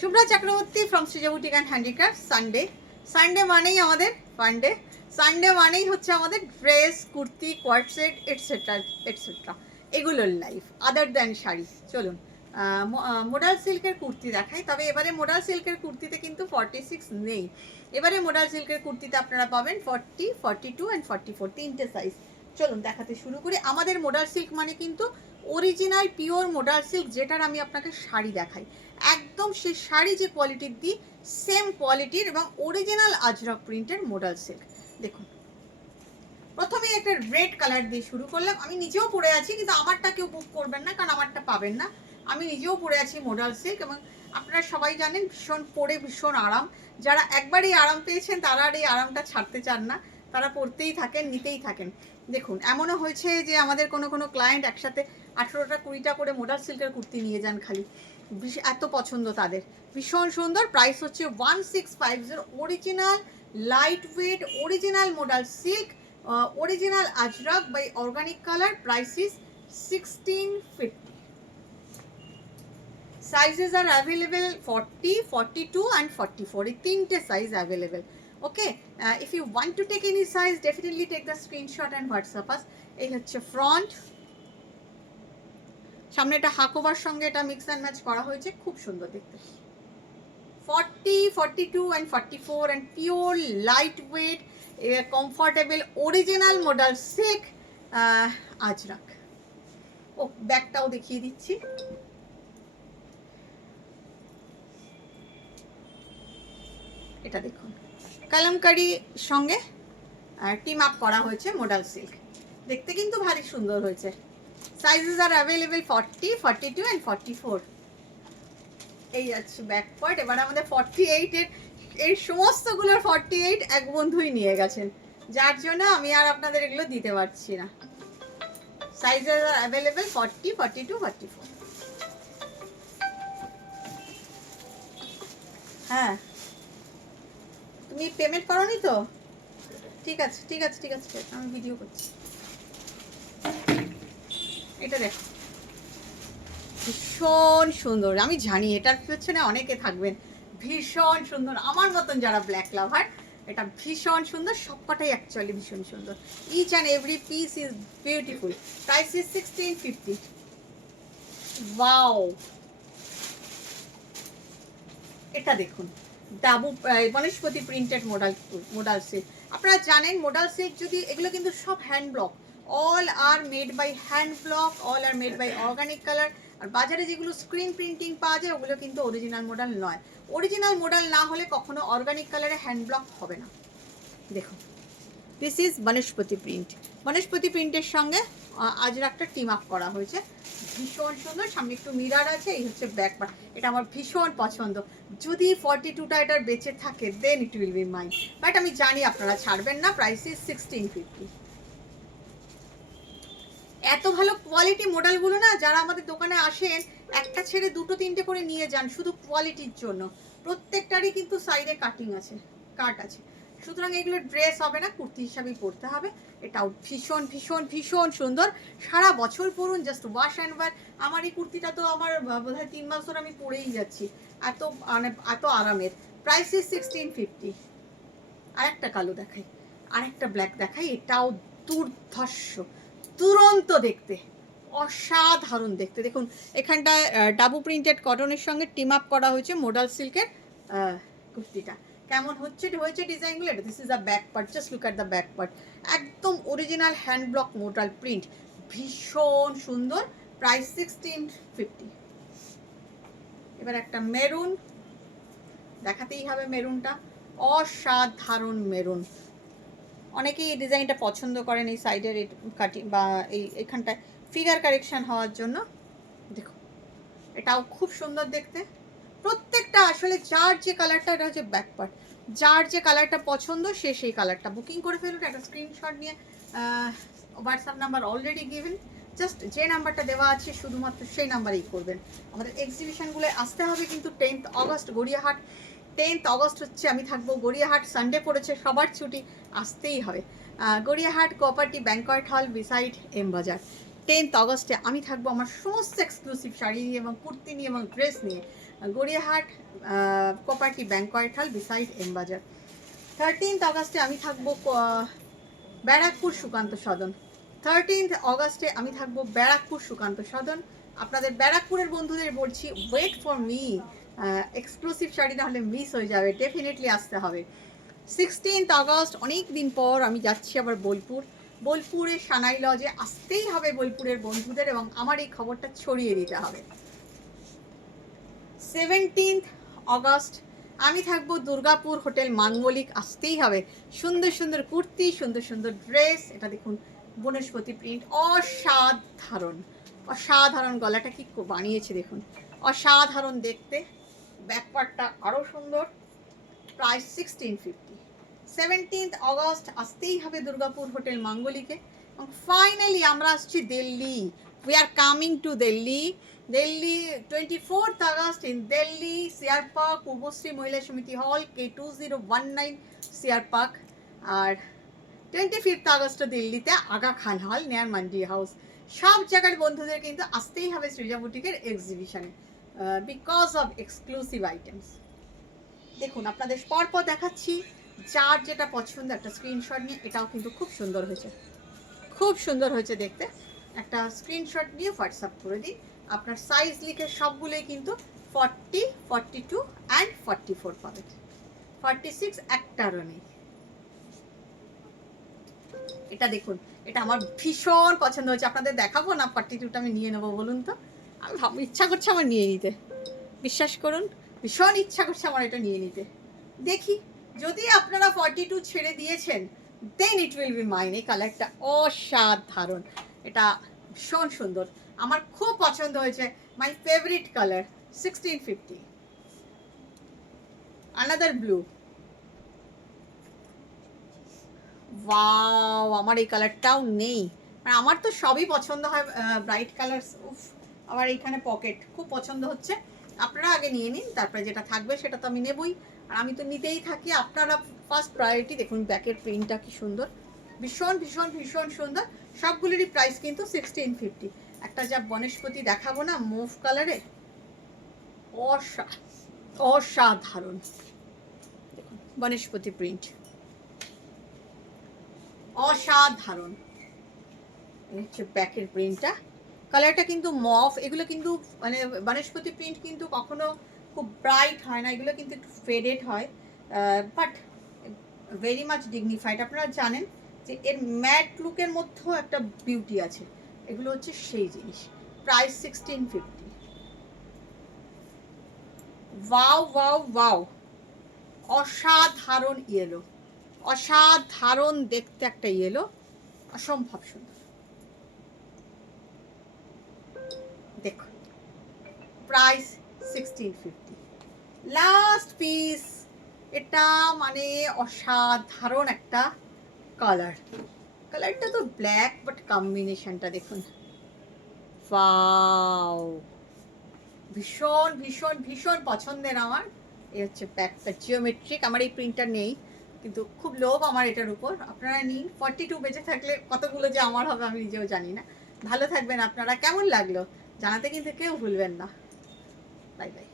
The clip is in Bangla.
Shubhra Chakraborty from Srija boutique and handicraft. Sunday মানেই আমাদের ফান্ডে, সানডে মানেই হচ্ছে আমাদের dress, kurti, quart set etcetera etcetera, এগুলোর লাইফ আদার দ্যান শাড়ি। চলুন মোডাল সিল্কের কুর্তি দেখাই। তবে এবারে মোডাল সিল্কের কুর্তিতে কিন্তু 46 নেই। এবারে মোডাল সিল্কের কুর্তিতে আপনারা পাবেন 40, 42 অ্যান্ড 44, তিনটে সাইজ। চলুন দেখাতে শুরু করি। আমাদের মোডাল সিল্ক মানে কিন্তু অরিজিনাল পিওর মোডাল সিল্ক, যেটার আমি আপনাকে শাড়ি দেখাই, একদম সে শাড়ি যে কোয়ালিটির দিই সেম কোয়ালিটির এবং অরিজিনাল আজরক প্রিন্টের মোডাল সিল্ক। দেখুন, প্রথমে একটা রেড কালার দিয়ে শুরু করলাম। আমি নিজেও পরে আছি, কিন্তু আমারটা কেউ বুক করবেন না, কারণ আমারটা পাবেন না। আমি নিজেও পরে আছি মোডাল সিল্ক, এবং আপনারা সবাই জানেন ভীষণ পরে ভীষণ আরাম। যারা একবার এই আরাম পেয়েছেন তারা আর এই আরামটা ছাড়তে চান না, তারা পরতেই থাকেন, নিতেই থাকেন। দেখুন, এমনও হয়েছে যে আমাদের কোনো ক্লায়েন্ট একসাথে 18টা 20টা করে মোডাল সিল্কের কুর্তি নিয়ে যান খালি, এত পছন্দ তাদের। ভীষণ সুন্দর। প্রাইস হচ্ছে 1650। Original light weight original modal silk, original ajrak by organic color. Price is 1650. Sizes are available 40, 42 and 44. এই তিনটে size available. Okay, if you want to take any size, definitely take the screenshot and WhatsApp us. এই হচ্ছে ফ্রন্ট, সামনে এটা হাকোবার সঙ্গে এটা মিক্স অ্যান্ড ম্যাচ করা হয়েছে, খুব সুন্দর দেখতে। 40, 42 and 44 and pure lightweight, comfortable original model silk Ajrak. ও ব্যাগটাও দেখিয়ে দিচ্ছি। এটা দেখুন, কালামকারি সঙ্গে টিম আপ করা হয়েছে মোডাল সিল্ক, দেখতে কিন্তু ভারী সুন্দর হয়েছে। Sizes R available 40, 42 and 44। এই যাচ্ছে ব্যাক পার্ট। এবার আমাদের 48 এর, এই সমস্তগুলোর 48 এক বন্ধুই নিয়ে গেছেন, যার জন্য আমি আর আপনাদের এগুলো দিতে পারছি না। সাইজেস আর অ্যাভেলেবেল 40, 42, 44। হ্যাঁ, তুমি পেমেন্ট করোনি তো? ঠিক আছে ঠিক আছে ঠিক আছে, আমি ভিডিও করছি। এটা দেখো, ভীষণ সুন্দর। আমি জানি এটার পেছনে অনেকে থাকবেন, ভীষণ সুন্দর আমার মতন যারা ব্ল্যাক লাভার। এটা ভীষণ সুন্দর, সবকটাই অ্যাকচুয়ালি ভীষণ সুন্দর। Each and every piece is beautiful. Price is 1650। Wow, এটা দেখুন, ডাবু বনস্পতি প্রিন্টেড মোডাল সিল্ক। আপনারা জানেন মোডাল সিল্ক যদি, এগুলো কিন্তু সব hand block, all are made by hand block, all are made by organic colour. আর বাজারে যেগুলো স্ক্রিন প্রিন্টিং পাওয়া যায় ওগুলো কিন্তু অরিজিনাল মডেল নয়। অরিজিনাল মডেল না হলে কখনো অর্গানিক কালারে হ্যান্ড ব্লক হবে না। দেখুন, দিস ইজ বনস্পতি প্রিন্ট। বনস্পতি প্রিন্টের সঙ্গে আজরাকটা টিম আপ করা হয়েছে, ভীষণ সুন্দর। সামনে একটু মিরার আছে, এই হচ্ছে ব্যাক পার্ট। এটা আমার ভীষণ পছন্দ। যদি 42টা এটার বেঁচে থাকে then it will be mine, but আমি জানি আপনারা ছাড়বেন না। Price is 1650। এত ভালো কোয়ালিটি মডেলগুলো না, যারা আমাদের দোকানে আসেন একটা ছেড়ে দুটো তিনটে করে নিয়ে যান শুধু কোয়ালিটির জন্য। প্রত্যেকটারই কিন্তু সাইডে কাটিং আছে, কাট আছে, সুতরাং এগুলো ড্রেস হবে না, কুর্তি হিসাবেই পরতে হবে। এটাও ভীষণ ভীষণ ভীষণ সুন্দর। সারা বছর পরুন, জাস্ট ওয়াশ অ্যান্ড ওয়ার। আমার এই কুর্তিটা তো আমার বোধহয় 3 মাস ধরে আমি পরেই যাচ্ছি, এত মানে এত আরামের। Price is 1650। আরেকটা কালো দেখাই, আরেকটা ব্ল্যাক দেখাই। এটাও দুর্ধর্ষ, দুরন্ত দেখতে, অসাধারণ দেখতে। দেখুন, এখানটায় ডাবু প্রিন্টেড কটনের সঙ্গে টিম আপ করা হয়েছে মোডাল সিল্কের কুর্তিটা। কেমন হচ্ছে ডিজাইনগুলো? এটা this is the back part, just look at the back part. একদম original hand block modal print, ভীষণ সুন্দর। প্রাইস 1650। এবার একটা মেরুন দেখাতেই হবে, মেরুনটা অসাধারণ মেরুন। অনেকেই এই ডিজাইনটা পছন্দ করেন, এই সাইডের কাটিং বা এইখানটায় ফিগার কারেকশন হওয়ার জন্য। দেখো, এটাও খুব সুন্দর দেখতে। প্রত্যেকটা আসলে যার যে কালারটা, এটা হচ্ছে ব্যাক পার্ট, যার যে কালারটা পছন্দ সে সেই কালারটা বুকিং করে ফেলুন। একটা স্ক্রিনশট নিয়ে WhatsApp number already given, just যে নাম্বারটা দেওয়া আছে শুধুমাত্র সেই নাম্বারেই করবেন। আমাদের এক্সিবিশনগুলো আসতে হবে কিন্তু 10th August Gariahat. 10th August হচ্ছে আমি থাকবো গড়িয়াহাট, সানডে পড়েছে, সবার ছুটি, আসতেই হবে। Gariahat cooperative banquet hall beside M Bazar. 10th অগস্টে আমি থাকবো আমার সমস্ত এক্সক্লুসিভ শাড়ি নিয়ে এবং কুর্তি নিয়ে এবং ড্রেস নিয়ে। গড়িয়াহাট কোপারটি banquet hall beside M Bazaar. 13th অগাস্টে আমি থাকবো ব্যারাকপুর সুকান্ত সদন। 13th অগাস্টে আমি থাকবো ব্যারাকপুর সুকান্ত সদন। আপনাদের ব্যারাকপুরের বন্ধুদের বলছি, wait for me, exclusive sari না হলে মিস হয়ে যাবে, ডেফিনেটলি আসতে হবে। 16th অগস্ট অনেক দিন পর আমি যাচ্ছি আবার বোলপুরে সানাই লজে, আসতেই হবে বোলপুরের বন্ধুদের, এবং আমার এই খবরটা ছড়িয়ে দিতে হবে। 17th অগস্ট আমি থাকবো দুর্গাপুর হোটেল মাঙ্গলিক, আসতেই হবে। সুন্দর সুন্দর কুর্তি, সুন্দর সুন্দর ড্রেস, এটা দেখুন বনস্পতি প্রিন্ট, অসাধারণ অসাধারণ, গলাটা কি বানিয়েছে দেখুন, অসাধারণ দেখতে, ব্যাকপার্টটা আরও সুন্দর, প্রাইস 1650। 17th অগস্ট আসতেই হবে দুর্গাপুর হোটেল মাঙ্গলিকে। এবং ফাইনালি আমরা আসছি Delhi, we are coming to Delhi. 24th August in Delhi, CR Park, Purbashree Mahila Samiti হল, K2019 সিআর পার্ক। আর 25th অগস্ট দিল্লিতে আগা খান হল নেয়ার মান্ডি হাউস। সব জায়গার বন্ধুদের কিন্তু আসতেই হবে সৃজা বুটিকের এক্সিবিশনে, বিকজ অফ এক্সক্লুসিভ আইটেমস। দেখুন আপনাদের পরপর দেখাচ্ছি, যার যেটা পছন্দ একটা স্ক্রিনশট নিয়ে, এটাও কিন্তু খুব সুন্দর হয়েছে, খুব সুন্দর হয়েছে দেখতে, একটা স্ক্রিনশট নিয়ে হোয়াটসঅ্যাপ করে দিন। আপনার সাইজ লিখে সবগুলোই কিন্তু 40, 42 অ্যান্ড 44 পাবেন, 46 একটারও নেই। এটা দেখুন, এটা আমার ভীষণ পছন্দ হয়েছে, আপনাদের দেখাবো না? 42টা আমি নিয়ে নেবো, বলুন তো? আমি ইচ্ছা করছে আমার নিয়ে নিতে, বিশ্বাস করুন, ভীষণ ইচ্ছা করছে আমার এটা নিয়ে নিতে। দেখি যদি আপনারা 42 ছেড়ে দিয়েছেন, দেন ইট উইল বি মাইন। এই কালারটা অসাধারণ, এটা ভীষণ সুন্দর, আমার খুব পছন্দ হয়েছে, my favourite colour. 1650। Another blue, wow, আমার এই কালারটাও নেই, আমার তো সবই পছন্দ হয় ব্রাইট কালার। উফ, আমার এইখানে পকেট খুব পছন্দ হচ্ছে। আপনারা আগে নিয়ে নিন, তারপরে যেটা থাকবে সেটা তো আমি নেবই, আর আমি তো নিতেই থাকি। আপনারা ফার্স্ট প্রায়োরিটি। দেখুন ব্যাকের প্রিন্টটা কি সুন্দর, ভীষণ ভীষণ ভীষণ সুন্দর। সবগুলিরই প্রাইস কিন্তু 1650। একটা যা বনস্পতি দেখাবো না, মুভ কালারে, অসাধারণ, দেখুন বনস্পতি প্রিন্ট, অসাধারণ। হচ্ছে ব্যাকের প্রিন্টটা, কালারটা কিন্তু মফ। এগুলো কিন্তু মানে বনস্পতি প্রিন্ট কিন্তু কখনো খুব ব্রাইট হয় না, এগুলো কিন্তু একটু ফেডেড হয়, বাট ভেরি মাচ ডিগনিফাইড। আপনারা জানেন যে এর ম্যাট লুকের মধ্যেও একটা বিউটি আছে, এগুলো হচ্ছে সেই জিনিস। প্রাইস 1650। ওয়াও ওয়াও ওয়াও, অসাধারণ ইয়েলো, অসাধারণ দেখতে একটা ইয়েলো, অসম্ভব সুন্দর। দেখুন প্রাইস 1650। লাস্ট পিস, এটা মানে অসাধারণ একটা কালার, কালারটা তো ব্ল্যাক, বাট কম্বিনেশনটা দেখুন, ওয়াও, ভীষণ ভীষণ ভীষণ পছন্দের আমার। এই হচ্ছে ব্যাকটা জিওমেট্রিক, আমার এই প্রিন্টটা নেই, কিন্তু খুব লোভ আমার এটার উপর। আপনারা নিন, 42 বেঁচে থাকলে কতগুলো যে আমার হবে আমি নিজেও জানি না। ভালো থাকবেন আপনারা, কেমন লাগলো জানাতে কিন্তু কেউ ভুলবেন না। Bye bye.